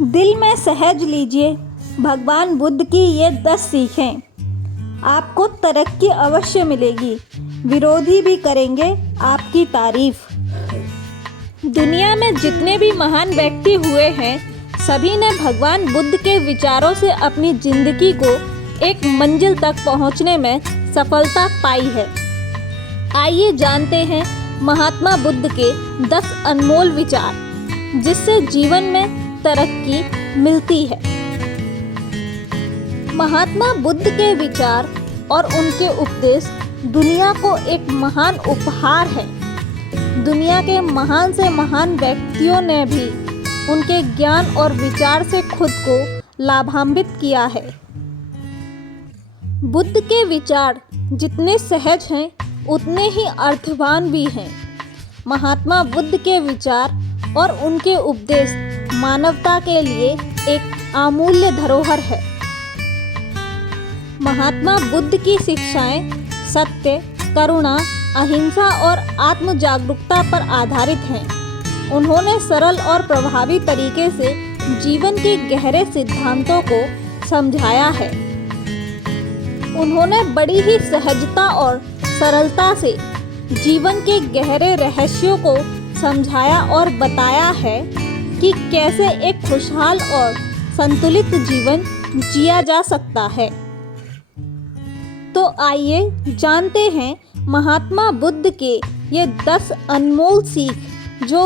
दिल में सहज लीजिए भगवान बुद्ध की ये 10 सीखें। आपको तरक्की अवश्य मिलेगी, विरोधी भी करेंगे आपकी तारीफ। दुनिया में जितने भी महान व्यक्ति हुए हैं, सभी ने भगवान बुद्ध के विचारों से अपनी जिंदगी को एक मंजिल तक पहुंचने में सफलता पाई है। आइए जानते हैं महात्मा बुद्ध के 10 अनमोल विचार, जिससे जीवन में तरक्की मिलती है। महात्मा बुद्ध के विचार और उनके उपदेश दुनिया को एक महान उपहार है। दुनिया के महान से महान व्यक्तियों ने भी उनके ज्ञान और विचार से खुद को लाभान्वित किया है। बुद्ध के विचार जितने सहज हैं, उतने ही अर्थवान भी हैं। महात्मा बुद्ध के विचार और उनके उपदेश मानवता के लिए एक अमूल्य धरोहर है। महात्मा बुद्ध की शिक्षाएं सत्य, करुणा, अहिंसा और आत्म जागरूकता पर आधारित हैं। उन्होंने सरल और प्रभावी तरीके से जीवन के गहरे सिद्धांतों को समझाया है। उन्होंने बड़ी ही सहजता और सरलता से जीवन के गहरे रहस्यों को समझाया और बताया है कि कैसे एक खुशहाल और संतुलित जीवन जिया जा सकता है। तो आइए जानते हैं महात्मा बुद्ध के ये 10 अनमोल सीख जो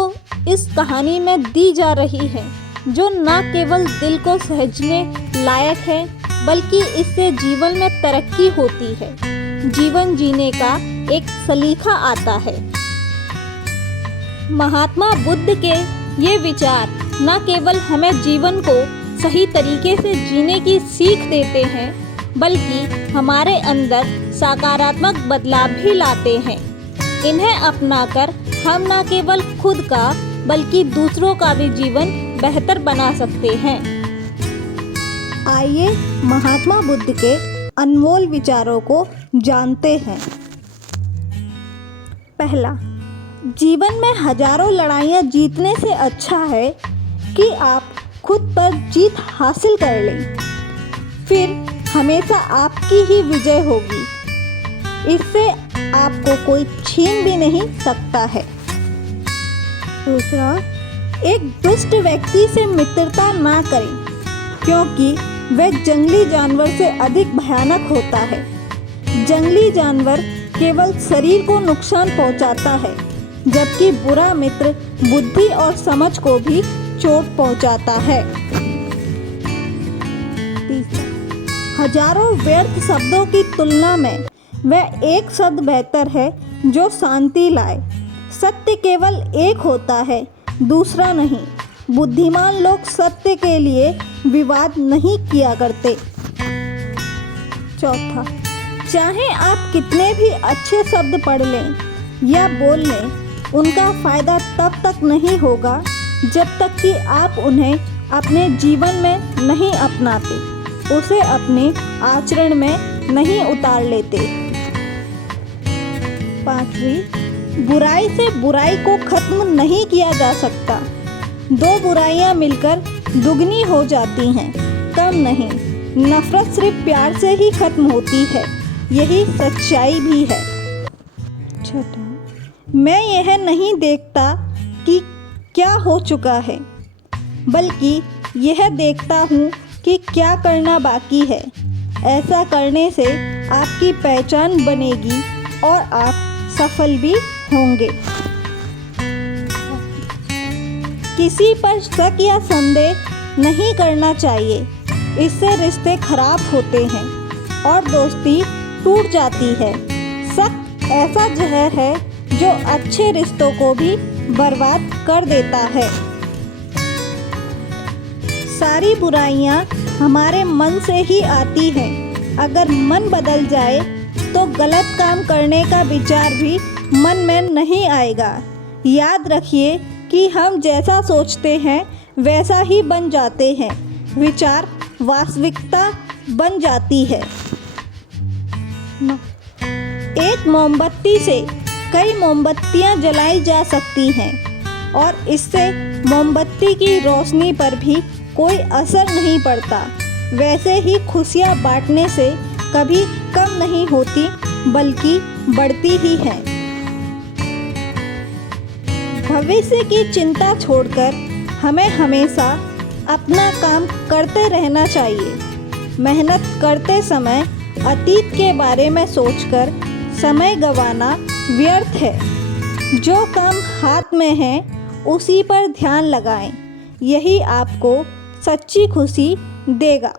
इस कहानी में दी जा रही है, जो न केवल दिल को सहजने लायक है, बल्कि इससे जीवन में तरक्की होती है, जीवन जीने का एक सलीका आता है। महात्मा बुद्ध के ये विचार न केवल हमें जीवन को सही तरीके से जीने की सीख देते हैं, बल्कि हमारे अंदर सकारात्मक बदलाव भी लाते हैं। इन्हें अपनाकर हम न केवल खुद का बल्कि दूसरों का भी जीवन बेहतर बना सकते हैं। आइए महात्मा बुद्ध के अनमोल विचारों को जानते हैं। पहला, जीवन में हजारों लड़ाइयाँ जीतने से अच्छा है कि आप खुद पर जीत हासिल कर लें, फिर हमेशा आपकी ही विजय होगी। इससे आपको कोई छीन भी नहीं सकता है। दूसरा, एक दुष्ट व्यक्ति से मित्रता ना करें, क्योंकि वह जंगली जानवर से अधिक भयानक होता है। जंगली जानवर केवल शरीर को नुकसान पहुंचाता है, जबकि बुरा मित्र बुद्धि और समझ को भी चोट पहुंचाता है। तीसरा, हजारों व्यर्थ शब्दों की तुलना में वह एक शब्द बेहतर है जो शांति लाए। सत्य केवल एक होता है, दूसरा नहीं। बुद्धिमान लोग सत्य के लिए विवाद नहीं किया करते। चौथा, चाहे आप कितने भी अच्छे शब्द पढ़ लें या बोल लें, उनका फ़ायदा तब तक नहीं होगा जब तक कि आप उन्हें अपने जीवन में नहीं अपनाते, उसे अपने आचरण में नहीं उतार लेते। पांचवी, बुराई से बुराई को खत्म नहीं किया जा सकता। 2 बुराइयां मिलकर दुगनी हो जाती हैं, कम नहीं। नफरत सिर्फ प्यार से ही खत्म होती है, यही सच्चाई भी है। छठा, मैं यह नहीं देखता कि क्या हो चुका है, बल्कि यह देखता हूँ कि क्या करना बाकी है। ऐसा करने से आपकी पहचान बनेगी और आप सफल भी होंगे। किसी पर शक या संदेह नहीं करना चाहिए, इससे रिश्ते खराब होते हैं और दोस्ती टूट जाती है। शक ऐसा जहर है जो अच्छे रिश्तों को भी बर्बाद कर देता है। सारी बुराइयां हमारे मन से ही आती हैं। अगर मन बदल जाए तो गलत काम करने का विचार भी मन में नहीं आएगा। याद रखिए कि हम जैसा सोचते हैं वैसा ही बन जाते हैं। विचार वास्तविकता बन जाती है। एक मोमबत्ती से कई मोमबत्तियां जलाई जा सकती हैं, और इससे मोमबत्ती की रोशनी पर भी कोई असर नहीं पड़ता। वैसे ही खुशियाँ बांटने से कभी कम नहीं होती बल्कि बढ़ती ही हैं। भविष्य की चिंता छोड़कर हमें हमेशा अपना काम करते रहना चाहिए। मेहनत करते समय अतीत के बारे में सोचकर समय गंवाना व्यर्थ है। जो काम हाथ में है उसी पर ध्यान लगाएं। यही आपको सच्ची खुशी देगा।